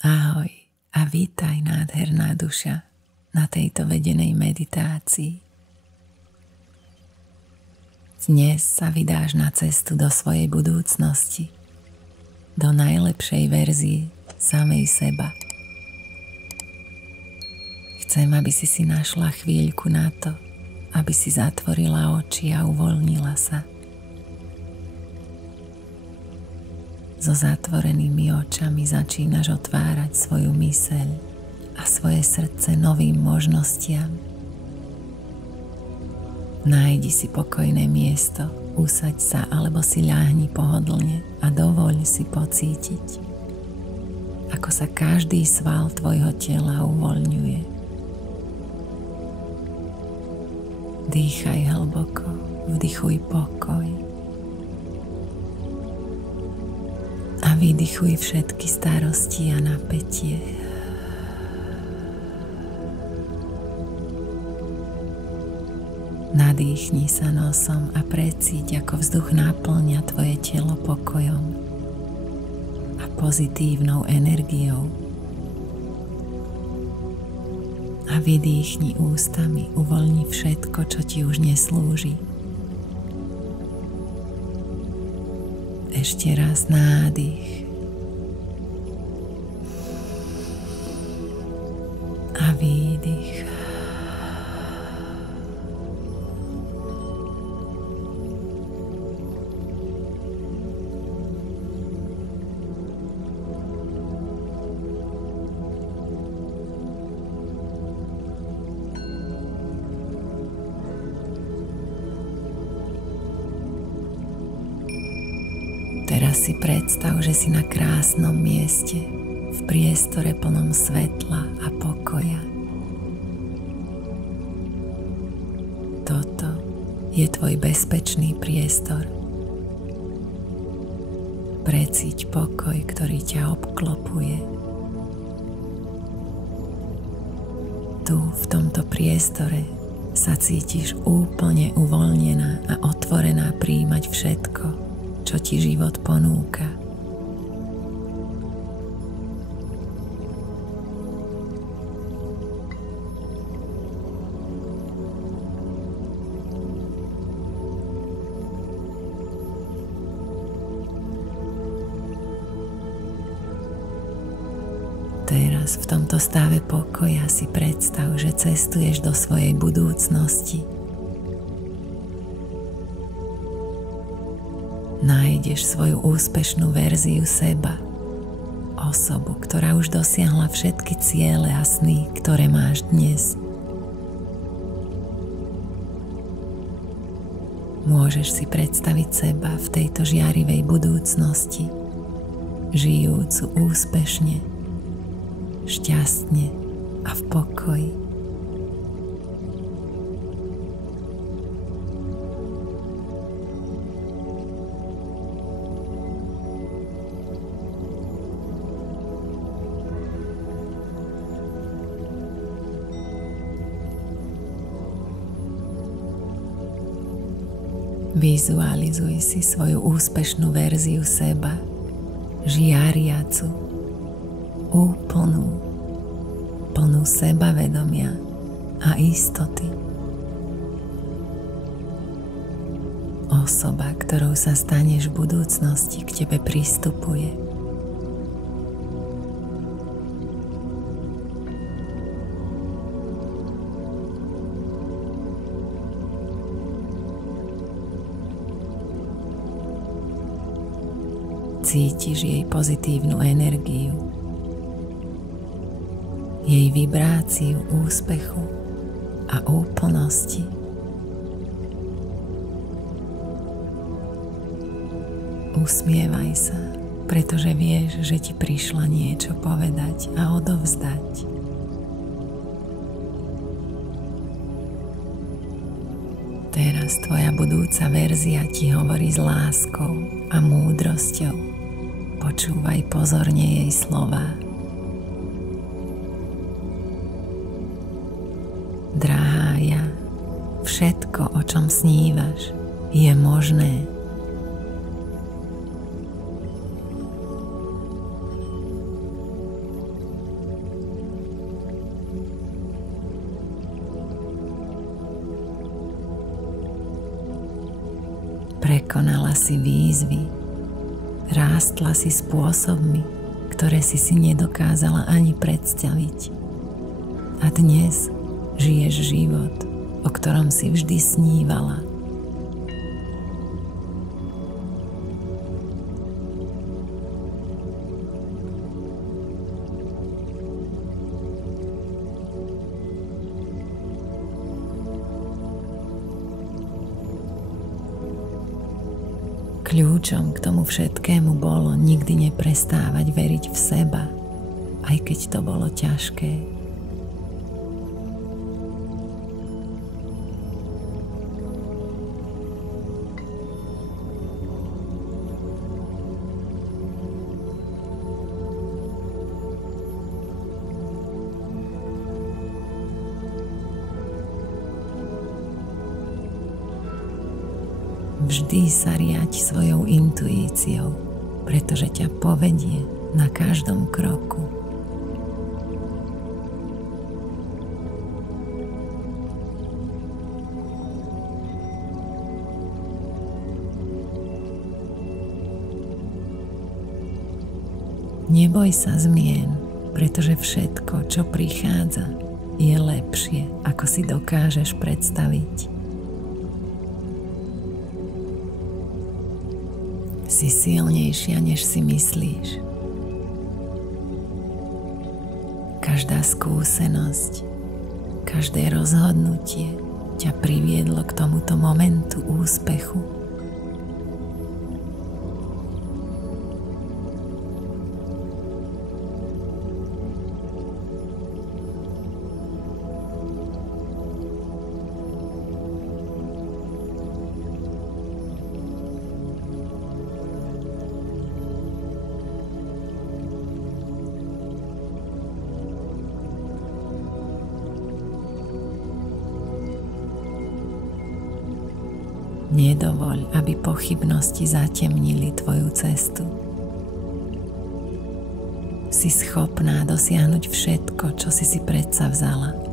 Ahoj a vítaj, nádherná duša, na tejto vedenej meditácii. Dnes sa vydáš na cestu do svojej budúcnosti, do najlepšej verzie samej seba. Chcem, aby si našla chvíľku na to, aby si zatvorila oči a uvoľnila sa. So zatvorenými očami začínaš otvárať svoju myseľ a svoje srdce novým možnostiam. Nájdi si pokojné miesto, usaď sa alebo si ľahni pohodlne a dovoľ si pocítiť, ako sa každý sval tvojho tela uvoľňuje. Dýchaj hlboko, vdychuj pokoj. A vydychuj všetky starosti a napätie. Nadýchni sa nosom a precíť, ako vzduch naplňa tvoje telo pokojom a pozitívnou energiou. A vydýchni ústami, uvoľni všetko, čo ti už neslúži. Ešte raz nádych a výdych. Teraz si predstav, že si na krásnom mieste, v priestore plnom svetla a pokoja. Toto je tvoj bezpečný priestor. Precíť pokoj, ktorý ťa obklopuje. Tu, v tomto priestore, sa cítiš úplne uvoľnená a otvorená prijímať všetko, čo ti život ponúka. Teraz v tomto stave pokoja si predstav, že cestuješ do svojej budúcnosti. Nájdeš svoju úspešnú verziu seba, osobu, ktorá už dosiahla všetky ciele a sny, ktoré máš dnes. Môžeš si predstaviť seba v tejto žiarivej budúcnosti, žijúcu úspešne, šťastne a v pokoji. Vizualizuj si svoju úspešnú verziu seba, žiariacu, úplnú, plnú sebavedomia a istoty. Osoba, ktorou sa staneš v budúcnosti, k tebe pristupuje. Cítiš jej pozitívnu energiu, jej vibráciu úspechu a úplnosti. Usmievaj sa, pretože vieš, že ti prišla niečo povedať a odovzdať. Teraz tvoja budúca verzia ti hovorí s láskou a múdrosťou. Počúvaj pozorne jej slová. Drahá ja, všetko, o čom snívaš, je možné. Prekonala si výzvy, rástla si spôsobmi, ktoré si nedokázala ani predstaviť. A dnes žiješ život, o ktorom si vždy snívala. Kľúčom k tomu všetkému bolo nikdy neprestávať veriť v seba, aj keď to bolo ťažké. Vždy sa riaď svojou intuíciou, pretože ťa povedie na každom kroku. Neboj sa zmien, pretože všetko, čo prichádza, je lepšie, ako si dokážeš predstaviť. Si silnejšia, než si myslíš. Každá skúsenosť, každé rozhodnutie ťa priviedlo k tomuto momentu úspechu. Nedovoľ, aby pochybnosti zatemnili tvoju cestu. Si schopná dosiahnuť všetko, čo si predsavzala.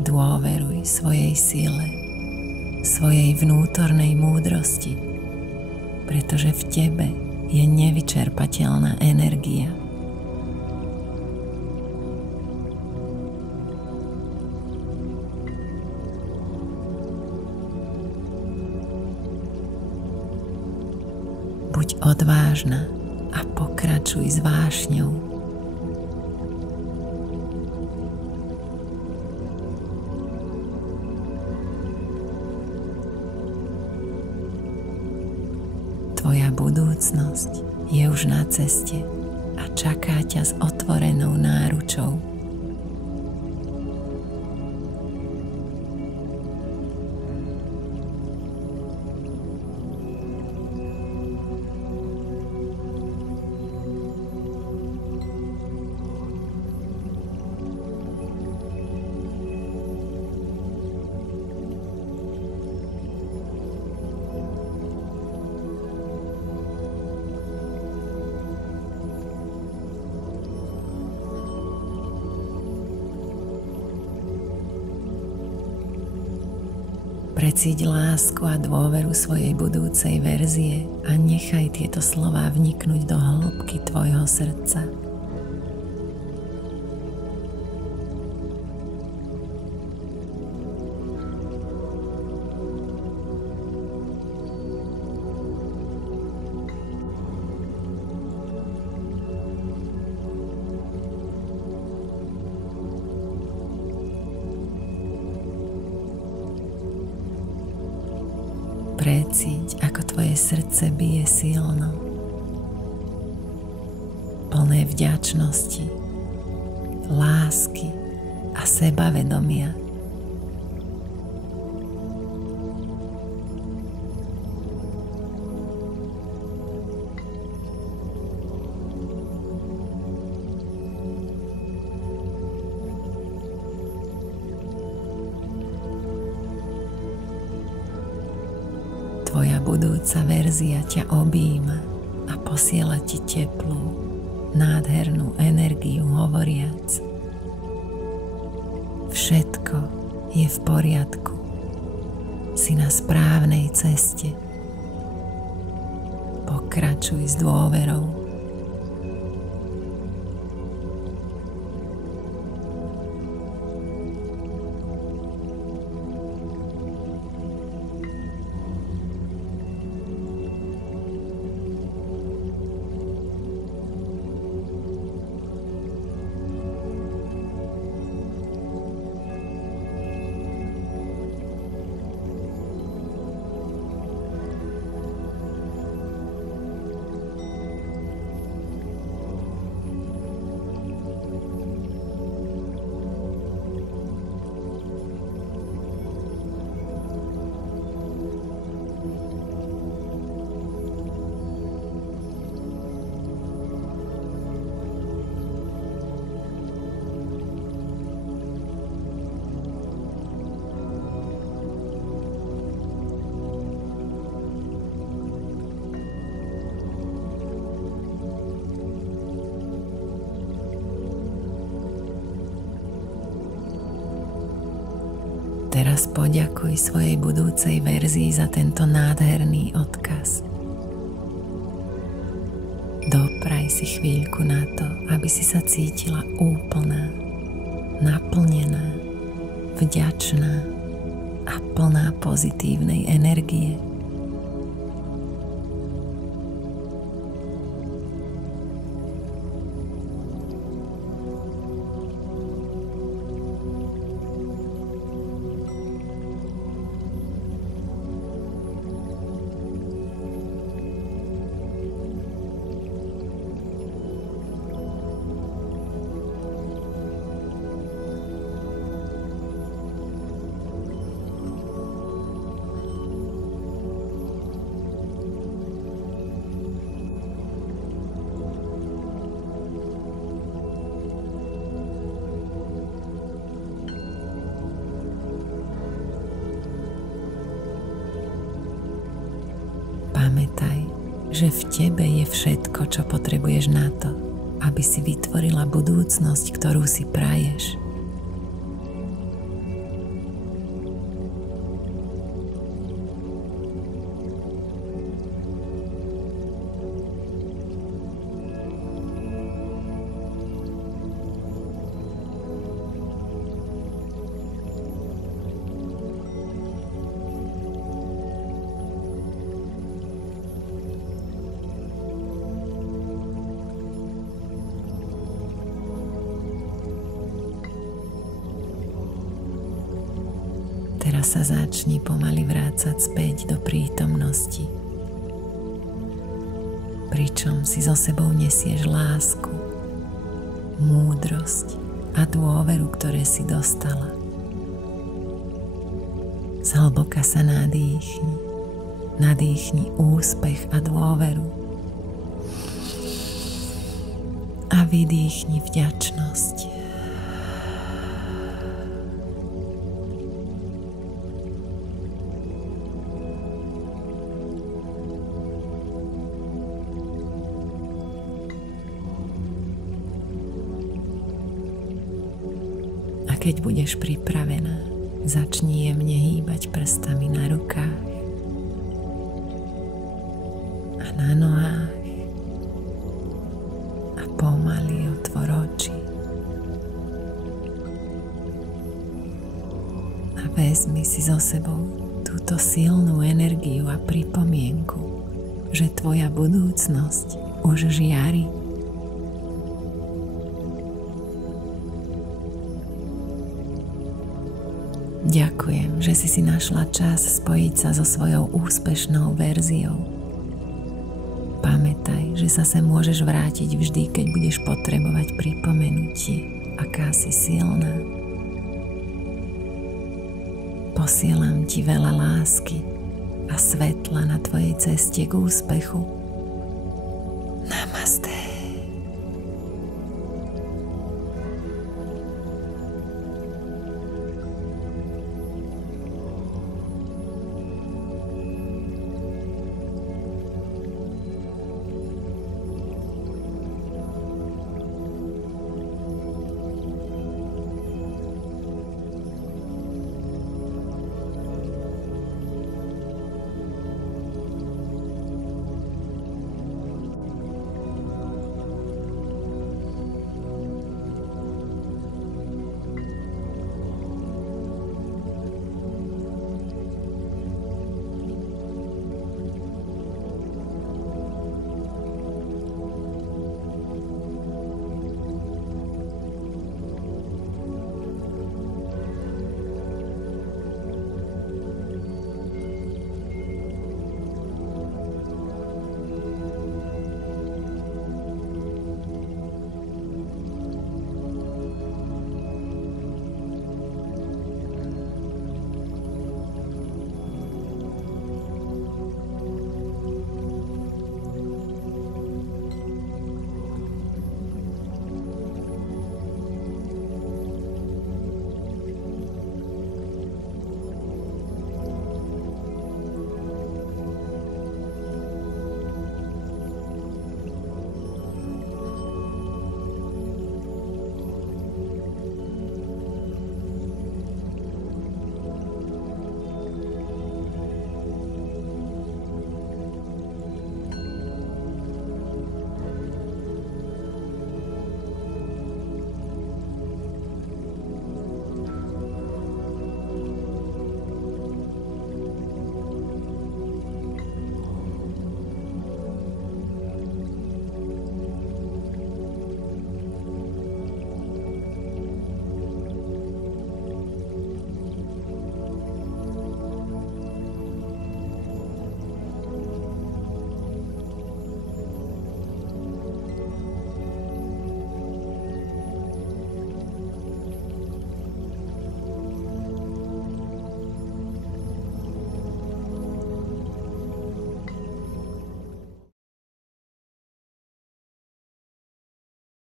Dôveruj svojej sile, svojej vnútornej múdrosti, pretože v tebe je nevyčerpateľná energia. Buď odvážna a pokračuj s vášňou. Tvoja budúcnosť je už na ceste a čaká ťa s otvorenou náručou. Precíť lásku a dôveru svojej budúcej verzie a nechaj tieto slová vniknúť do hĺbky tvojho srdca. Precíť, ako tvoje srdce bije silno, plné vďačnosti, lásky a sebavedomia. Tvoja budúca verzia ťa objíma a posiela ti teplú, nádhernú energiu hovoriac: všetko je v poriadku. Si na správnej ceste. Pokračuj s dôverou. Teraz poďakuj svojej budúcej verzii za tento nádherný odkaz. Dopraj si chvíľku na to, aby si sa cítila úplná, naplnená, vďačná a plná pozitívnej energie. Pamätaj, že v tebe je všetko, čo potrebuješ na to, aby si vytvorila budúcnosť, ktorú si praješ. Teraz sa začni pomaly vrácať späť do prítomnosti, pričom si so sebou nesieš lásku, múdrosť a dôveru, ktoré si dostala. Zhlboka sa nadýchni, nadýchni úspech a dôveru a vydýchni vďačnosť. Keď budeš pripravená, začni jemne hýbať prstami na rukách a na nohách a pomaly otvor oči a vezmi si so sebou túto silnú energiu a pripomienku, že tvoja budúcnosť už žiari. Ďakujem, že si našla čas spojiť sa so svojou úspešnou verziou. Pamätaj, že sa sem môžeš vrátiť vždy, keď budeš potrebovať pripomenutie, aká si silná. Posielam ti veľa lásky a svetla na tvojej ceste k úspechu. Namaste.